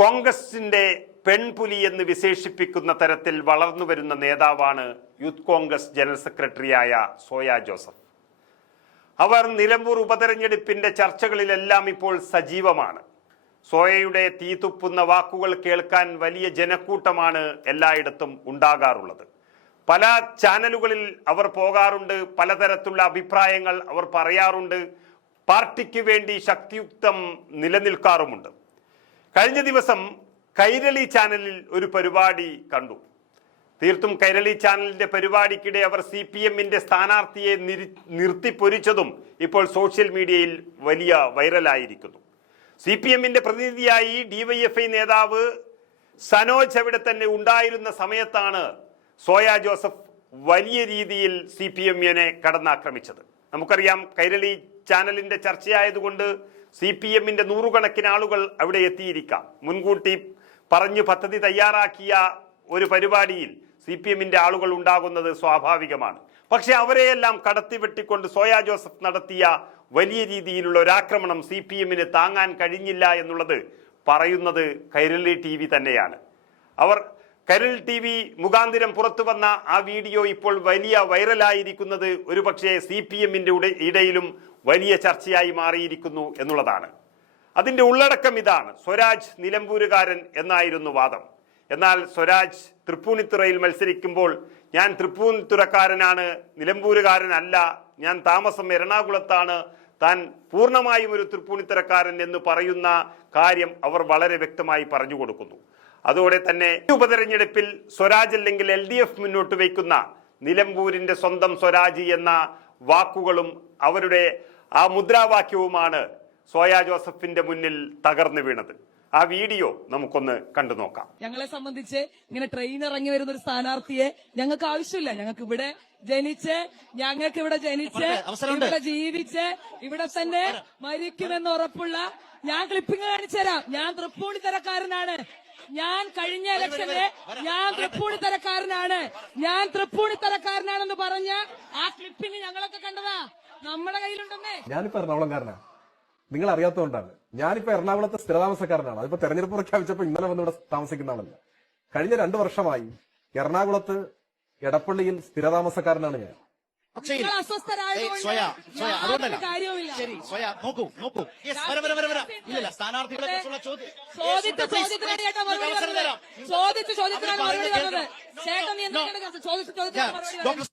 കോൺഗ്രസിന്റെ പെൺപുലി എന്ന് വിശേഷിപ്പിക്കുന്ന തരത്തിൽ വളർന്നു വരുന്ന നേതാവാണ് യൂത്ത് കോൺഗ്രസ് ജനറൽ സെക്രട്ടറിയായ സോയ ജോസഫ്. അവർ നിലമ്പൂർ ഉപതെരഞ്ഞെടുപ്പിന്റെ ചർച്ചകളിലെല്ലാം ഇപ്പോൾ സജീവമാണ്. സോയയുടെ തീതുപ്പുന്ന വാക്കുകൾ കേൾക്കാൻ വലിയ ജനക്കൂട്ടമാണ് എല്ലായിടത്തും ഉണ്ടാകാറുള്ളത്. പല ചാനലുകളിൽ അവർ പോകാറുണ്ട് പലതരത്തിലുള്ള അഭിപ്രായങ്ങൾ അവർ പറയാറുണ്ട് പാർട്ടിക്ക് വേണ്ടി ശക്തിയുക്തം നിലനിൽക്കാറുമുണ്ട്. കഴിഞ്ഞ ദിവസം കൈരളി ചാനലിൽ ഒരു പരിപാടി കണ്ടു. തീർത്തും കൈരളി ചാനലിന്റെ പരിപാടിക്കിടെ അവർ സി പി എമ്മിന്റെ സ്ഥാനാർത്ഥിയെ നിർത്തിപ്പൊരിച്ചതും ഇപ്പോൾ സോഷ്യൽ മീഡിയയിൽ വലിയ വൈറലായിരിക്കുന്നു. സി പി എമ്മിന്റെ പ്രതിനിധിയായി ഡിവൈഎഫ്ഐ നേതാവ് സനോജ് അവിടെ തന്നെ ഉണ്ടായിരുന്ന സമയത്താണ് സോയ ജോസഫ് വലിയ രീതിയിൽ സി പി എമ്മിനെ കടന്നാക്രമിച്ചത്. നമുക്കറിയാം കൈരളി ചാനലിന്റെ ചർച്ചയായതുകൊണ്ട് സി പി എമ്മിന്റെ നൂറുകണക്കിന് ആളുകൾ അവിടെ എത്തിയിരിക്കാം. മുൻകൂട്ടി പറഞ്ഞു പദ്ധതി തയ്യാറാക്കിയ ഒരു പരിപാടിയിൽ സി പി എമ്മിന്റെ ആളുകൾ ഉണ്ടാകുന്നത് സ്വാഭാവികമാണ്. പക്ഷെ അവരെയെല്ലാം കടത്തിവെട്ടിക്കൊണ്ട് സോയാ ജോസഫ് നടത്തിയ വലിയ രീതിയിലുള്ള ഒരാക്രമണം സി പി എമ്മിന് താങ്ങാൻ കഴിഞ്ഞില്ല എന്നുള്ളത് പറയുന്നത് കൈരളി ടി വി തന്നെയാണ്. അവർ കരൾ ടി വി മുഖാന്തിരം പുറത്തു വന്ന ആ വീഡിയോ ഇപ്പോൾ വലിയ വൈറലായിരിക്കുന്നത് ഒരുപക്ഷെ സി പി എമ്മിന്റെ ഇടയിലും വലിയ ചർച്ചയായി മാറിയിരിക്കുന്നു എന്നുള്ളതാണ്. അതിന്റെ ഉള്ളടക്കം ഇതാണ്. സ്വരാജ് നിലമ്പൂരുകാരൻ എന്നായിരുന്നു വാദം. എന്നാൽ സ്വരാജ് തൃപ്പൂണിത്തുറയിൽ മത്സരിക്കുമ്പോൾ ഞാൻ തൃപ്പൂണിത്തുറക്കാരനാണ് നിലമ്പൂരുകാരനല്ല ഞാൻ താമസം എറണാകുളത്താണ് താൻ പൂർണമായും ഒരു തൃപ്പൂണിത്തുറക്കാരൻ എന്ന് പറയുന്ന കാര്യം അവർ വളരെ വ്യക്തമായി പറഞ്ഞു കൊടുക്കുന്നു. അതോടെ തന്നെ ഈ ഉപതെരഞ്ഞെടുപ്പിൽ സ്വരാജ് അല്ലെങ്കിൽ എൽ ഡി എഫ് മുന്നോട്ട് വയ്ക്കുന്ന നിലമ്പൂരിന്റെ സ്വന്തം സ്വരാജ് എന്ന വാക്കുകളും അവരുടെ ആ മുദ്രാവാക്യവുമാണ് സോയാ ജോസഫിന്റെ മുന്നിൽ തകർന്നു വീണത്. ആ വീഡിയോ നമുക്കൊന്ന് കണ്ടു നോക്കാം. ഞങ്ങളെ സംബന്ധിച്ച് ഇങ്ങനെ ട്രെയിൻ ഇറങ്ങി വരുന്ന ഒരു സ്ഥാനാർത്ഥിയെ ഞങ്ങൾക്ക് ആവശ്യമില്ല. ഞങ്ങൾക്ക് ഇവിടെ ജനിച്ച് ഞങ്ങൾക്ക് ഇവിടെ ജനിച്ച് ഇവിടെ ജീവിച്ച് ഇവിടെ തന്നെ മരിക്കുമെന്ന് ഉറപ്പുള്ള ഞാൻ ക്ലിപ്പിംഗ് കാണിച്ചു തരാം. ഞാൻ തൃപ്പൂണിത്തരക്കാരനാണ് ഞാൻ കഴിഞ്ഞ ഇലക്ഷനിൽ ഞാൻ തൃപ്പൂണിത്തരക്കാരനാണ്. ഞാൻ തൃപ്പൂണിത്തരക്കാരനാണെന്ന് പറഞ്ഞ ആ ക്ലിപ്പിംഗ് ഞങ്ങളൊക്കെ കണ്ടതാ. നമ്മുടെ കയ്യിലുണ്ടെന്നേ. ഞാനിപ്പോ എറണാകുളംകാരനാ. നിങ്ങൾ അറിയാത്തതുകൊണ്ടാണ് ഞാനിപ്പോ എറണാകുളത്തെ സ്ഥിരതാമസക്കാരനാണ്. അതിപ്പോ തെരഞ്ഞെടുപ്പ് പ്രഖ്യാപിച്ചപ്പോ ഇന്നലെ വന്ന് ഇവിടെ താമസിക്കുന്ന ആളല്ല. കഴിഞ്ഞ രണ്ടു വർഷമായി എറണാകുളത്ത് എടപ്പള്ളിയിൽ സ്ഥിരതാമസക്കാരനാണ് ഞാൻ. പക്ഷേ സ്വയ സ്വയ അതുകൊണ്ടല്ല. ശരി സ്വയ നോക്കൂ നോക്കൂ വര വര വര വര ഇല്ലല്ല സ്ഥാനാർത്ഥികളെ കുറിച്ചുള്ള ചോദ്യം ചോദിച്ച ചോദ്യത്തിനാണ് മറുപടി പറഞ്ഞത്. ചേട്ടൻ ഡോക്ടർ